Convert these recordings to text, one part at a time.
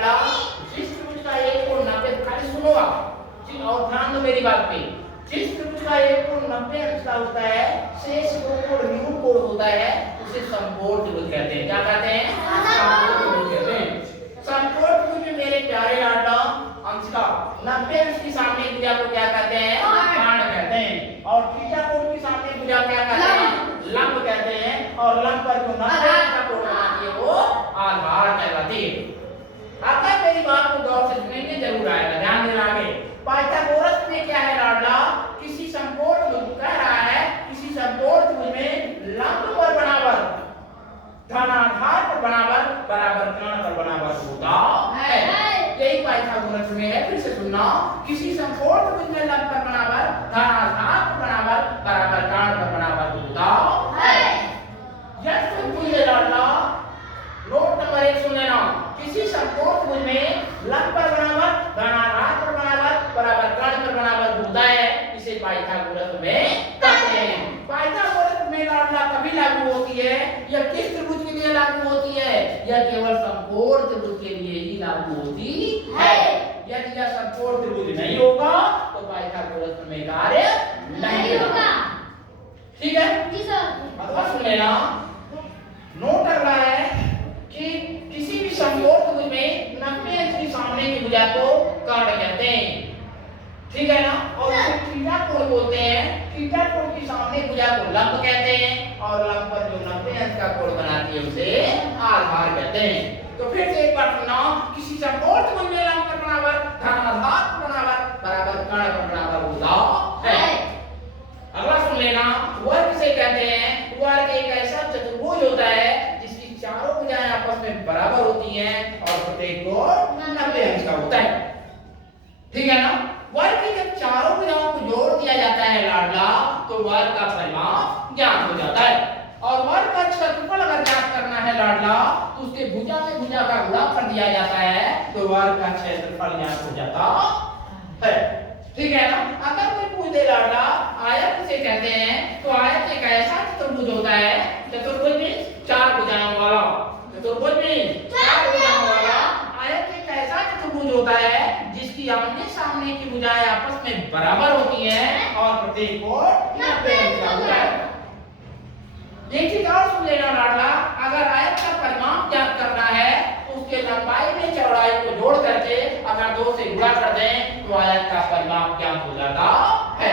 लाडला, जिस त्रिभुज का एक कोण 90, खाली सुनो आप और ध्यान दो मेरी बात पे। जिस त्रिभुज का एक कोण 90 अंश का होता है, शेष दो कोण निम्न कोण होता है, उसे समकोण त्रिभुज कहते हैं। क्या कहते हैं? समकोण त्रिभुज कहते हैं। समकोण त्रिभुज में मेरे प्यारे लाडला अंश का 90 अंश की सामने भुजा को क्या कहते हैं? कांड कहते हैं। और थीटा कोण की सामने भुजा क्या कहते हैं? लंब कहते हैं। और लंब पर जो 90 अंश का कोण बनाती है वो आधार कहलाती है। अगर मेरी बात को गौर से सुनेंगे जरूर आएगा, ध्यान देना। आगे पाइथागोरस में क्या है लाडला? किसी समकोण त्रिभुज कह रहा है, किसी समकोण त्रिभुज में लंब पर बराबर, धनाधार पर बराबर, बराबर कोण पर बराबर होता है। यही पाइथागोरस में है। फिर से सुनना, किसी समकोण त्रिभुज में लंब पर बराबर, धनाधार पर बराबर, बराबर कोण पर बराबर होता है। यह त्रिभुज है लाडला, नोट नंबर 1 सुन लेना। किसी समकोण त्रिभुज में लंब पर बराबर, धनाधार पर बराबर, बराबर कोण पर बराबर होता है, इसे पाइथागोरस में कहते हैं। पाइथागोरस में लाडला कभी लागू होती है, यह किस त्रिभुज के लिए लागू होती है? यह केवल समकोण त्रिभुज के लिए ही लागू होती है। यदि यह समकोण त्रिभुज नहीं होगा तो पाइथागोरस में कार्य नहीं होगा। ठीक है जी सर। अगला सुन लेना, नोट कर रहा है कि किसी भी समकोण त्रिभुज में 90 अंश की सामने की भुजा को कांड कहते हैं। ठीक है ना? और इसे थीटा कोण बोलते हैं। थीटा कोण की सामने भुजा को लंब कहते हैं। और लंब पर जो 90 अंश का कोण बनाती है उसे आधार कहते हैं। तो फिर से एक बार सुना, किसी समकोण त्रिभुज में लंब पर बराबर, धनाधार पर बराबर, बराबर कोण पर बराबर होता है। अगला सुन लेना, वर्ग किसे कहते हैं? वर्ग एक ऐसा चतुर्भुज होता है जिसकी चारों भुजाएं आपस में बराबर होती हैं और प्रत्येक कोण 90 अंश का होता है। ठीक है ना? वर्ग की जब चारों भुजाओं को जोड़ दिया जाता है लाडला, तो वर्ग का परिमाप ज्ञात हो जाता है। और वर्ग का क्षेत्रफल अगर ज्ञात करना है लाडला, तो उसके भुजा से भुजा का गुणा कर दिया जाता है, तो वर्ग का क्षेत्रफल ज्ञात हो जाता है। ठीक है ना? अगर कोई पूछ दे लाडला आयत किसे कहते हैं, तो आयत एक ऐसा चतुर्भुज होता है, चतुर्भुज में 4 भुजाओं वाला, चतुर्भुज में 4 भुजाओं वाला आयत एक ऐसा चतुर्भुज होता है जिसकी आमने सामने की भुजाएं आपस में बराबर होती हैं और प्रत्येक कोण 90 अंश का होता है। एक चीज और सुन लेना लाडला, अगर आयत का परिमाप ज्ञात करना है तो उसके लंबाई में चौड़ाई को जोड़ करके अगर 2 से गुणा कर दें तो आयत का परिमाप ज्ञात हो जाता है।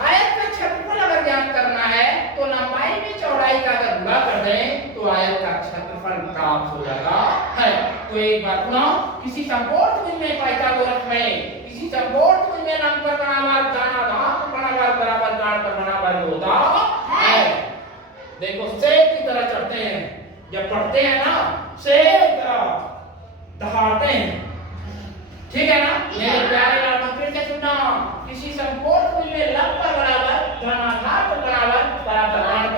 आयत का क्षेत्रफल अगर ज्ञात करना है तो लंबाई में चौड़ाई का अगर गुणा कर दें तो आयत का क्षेत्रफल प्राप्त हो जाता है। तो एक बार सुनो, किसी समकोण त्रिभुज में पाइथागोरस में किसी समकोण त्रिभुज में लंब पर बराबर, धनाधार पर बराबर, बराबर कोण पर बराबर होता है। देखो सेब की तरह चढ़ते हैं, जब पढ़ते हैं ना सेब की तरह दहाड़ते हैं। ठीक है ना? मेरे प्यारे लाडो फिर से सुनना, किसी समकोण त्रिभुज में लंब पर बराबर, धनाधार पर बराबर, बराबर कोण